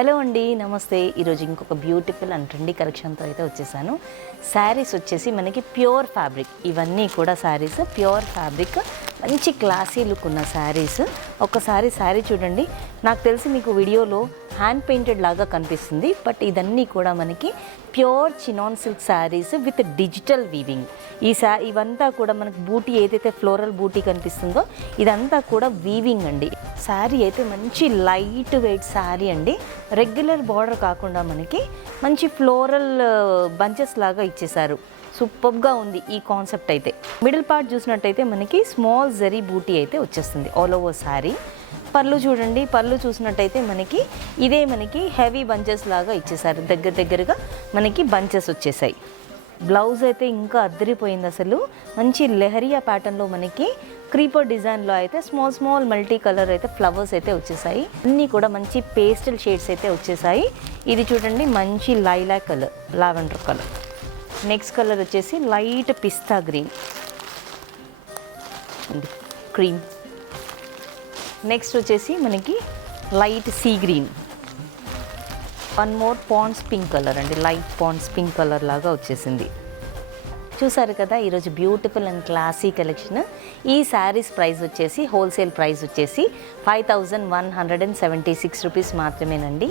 Hello అండి, నమస్తే. ఈరోజు ఇంకొక బ్యూటిఫుల్ అండ్ ట్రెండీ కలెక్షన్తో అయితే వచ్చేసాను. శారీస్ వచ్చేసి మనకి ప్యూర్ ఫ్యాబ్రిక్, ఇవన్నీ కూడా శారీస్ ప్యూర్ ఫ్యాబ్రిక్, మంచి క్లాసీ లుక్ ఉన్న శారీస్. ఒక్కసారి శారీ చూడండి. నాకు తెలిసి మీకు వీడియోలో హ్యాండ్ పెయింటెడ్ లాగా కనిపిస్తుంది, బట్ ఇదన్నీ కూడా మనకి pure chinon silk saris with digital weaving. ఇవంతా కూడా మనకి బూటీ ఏదైతే ఫ్లోరల్ బూటీ కనిపిస్తుందో ఇదంతా కూడా వీవింగ్ అండి. శారీ అయితే మంచి లైట్ వెయిట్ శారీ అండి. రెగ్యులర్ బార్డర్ కాకుండా మనకి మంచి ఫ్లోరల్ బంచెస్ లాగా ఇచ్చేసారు. సూపర్గా ఉంది ఈ కాన్సెప్ట్ అయితే. మిడిల్ పార్ట్ చూసినట్టయితే మనకి స్మాల్ జరీ బూటీ అయితే వచ్చేస్తుంది ఆల్ ఓవర్ శారీ. పళ్ళు చూడండి, పళ్ళు చూసినట్టయితే మనకి ఇదే మనకి హెవీ బంచెస్ లాగా ఇచ్చేసారు. దగ్గరగా మనకి బంచెస్ వచ్చేసాయి. బ్లౌజ్ అయితే ఇంకా అద్దరిపోయింది అసలు. మంచి లెహరియా ప్యాటర్న్లో మనకి క్రీపర్ డిజైన్లో అయితే స్మాల్ మల్టీ కలర్ అయితే ఫ్లవర్స్ అయితే వచ్చేసాయి. అన్నీ కూడా మంచి పేస్టల్ షేడ్స్ అయితే వచ్చేసాయి. ఇది చూడండి మంచి lilac colour, lavender colour. Next colour వచ్చేసి light pista green, cream. Next వచ్చేసి మనకి light sea green. One more Pond's pink colour అండి, లైట్ పాండ్స్ పింక్ కలర్ లాగా వచ్చేసింది. చూసారు కదా ఈరోజు బ్యూటిఫుల్ అండ్ క్లాసీ కలెక్షన్. ఈ శారీస్ ప్రైస్ వచ్చేసి హోల్సేల్ ప్రైస్ వచ్చేసి 5176 రూపీస్ మాత్రమేనండి.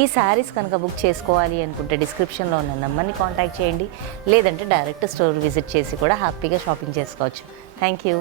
ఈ శారీస్ కనుక బుక్ చేసుకోవాలి అనుకుంటే డిస్క్రిప్షన్లో ఉన్న నెంబర్ని కాంటాక్ట్ చేయండి, లేదంటే డైరెక్ట్ స్టోర్ విజిట్ చేసి కూడా హ్యాపీగా షాపింగ్ చేసుకోవచ్చు. Thank you.